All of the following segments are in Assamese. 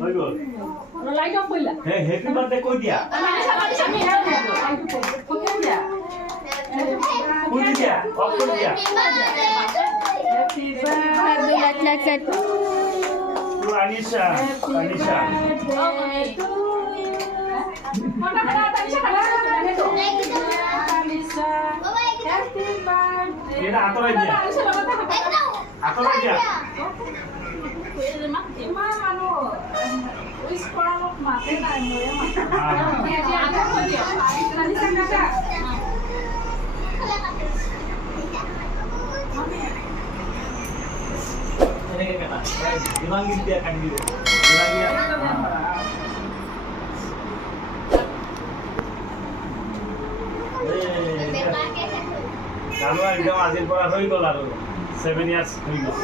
হৈ গ'ল হে হেপী বাৰ্থডে কৈ দিয়া কৈ দিয়া অফ কৰি দিয়া Anisha Anisha Ini atur aja. Atur aja. Ini kata, bilangin dia kan gitu. Bilangin. Kalau একদম আজিৰ পৰা হৈ গ'ল আৰু 7 ইয়াৰ্স হৈ গ'ল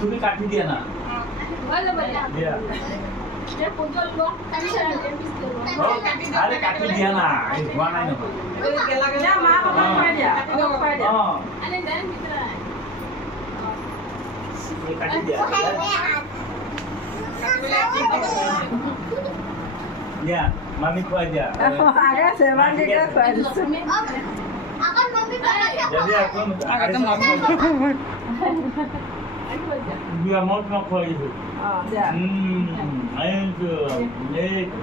তুমি কাটি দিয়া না দিয়া আৰে কাটি দিয়া না এই হোৱা নাই নহয় মা বাবা খাই দিয়া কাটি দিয়া Ya, mami kuat aja. Agak seman juga kuat. Akan mami pakai. Jadi aku agak mami. Dia mau kuat itu. Oh, ya. Thank you.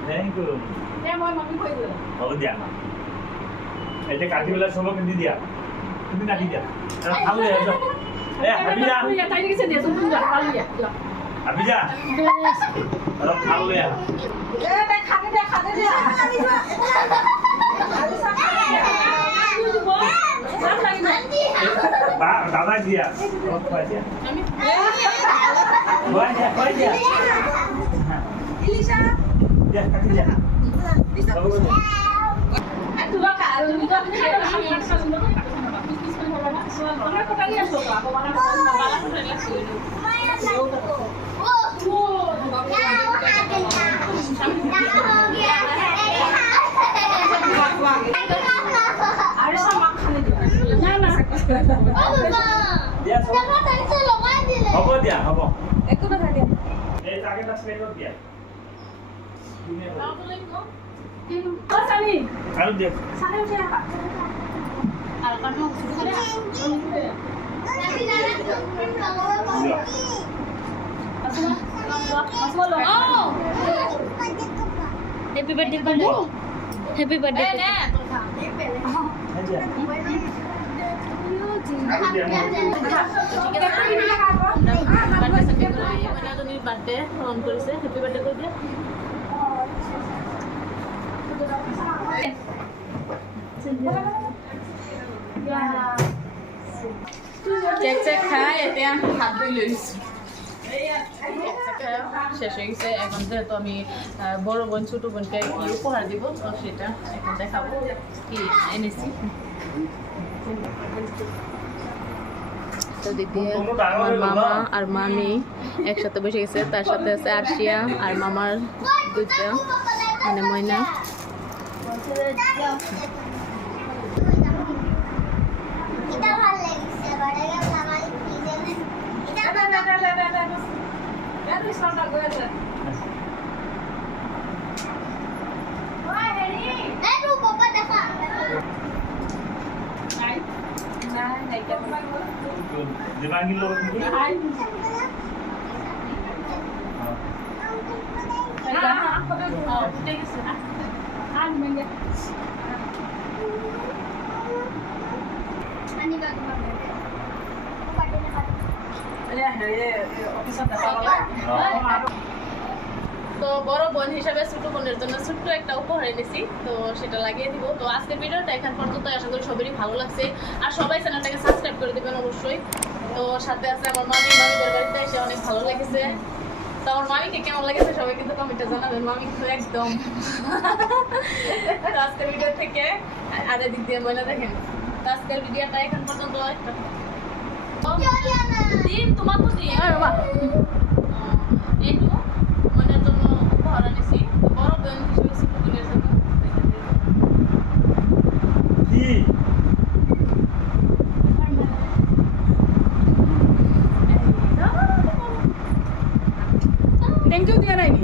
Thank you. Ya mau mami kuat itu. Oh dia. Itu kaki belah semua kendi dia. Itu kaki dia. Kamu ya. Habija. Ya tadi kita dia sudah enggak kali ya. Habija. Kalau kamu ya. খাতে দিয়া দাদা দিয়া Elisa dia kaki dia হ'ব দিয়া হ'ব একো না থাকে এই টাকেটা স্পেড দিয়া সানি আৰু দিয়া সানি উঠে আহা আর কানো করে Happy birthday Bunda. Happy birthday. aja birthday on করেছে হ্যাপি বার্থডে কই দিয়া চেক চেক খাই এতিয়া হাত ধুই লৈছো শেষ হয়ে গেছে এখন যেহেতু আমি বড় বোন ছোট বোনকে কি উপহার দিব তো সেটা এখন দেখাবো কি এনেছি তো দিদি আমার মামা আর মামি একসাথে বসে গেছে তার সাথে আছে আরশিয়া আর মামার দুইটা মানে ময়না dipanggil lo তো বড় বোন হিসাবে ছোট বোনের জন্য ছোট্ট একটা উপহার এনেছি তো সেটা লাগিয়ে দিব তো আজকের ভিডিওটা এখান পর্যন্ত আশা করি সবারই ভালো লাগছে আর সবাই চ্যানেলটাকে সাবস্ক্রাইব করে দিবেন অবশ্যই তো সাথে আছে আমার মামিদের বাড়িতে এসে অনেক ভালো লেগেছে তো আমার মামিকে কেমন লেগেছে সবাই কিন্তু কমেন্টে জানাবেন মামি কিন্তু একদম তো আজকের ভিডিও থেকে আর এদিক দিয়ে বলে দেখেন তো আজকের ভিডিওটা এখান পর্যন্ত একটা দিন তোমাকে দিয়ে এইটু মনের জন্য উপহার আনেছি বড় বোন হিসেবে ছোট বোনের জন্য কি থ্যাংক ইউ দিয়া নাইনি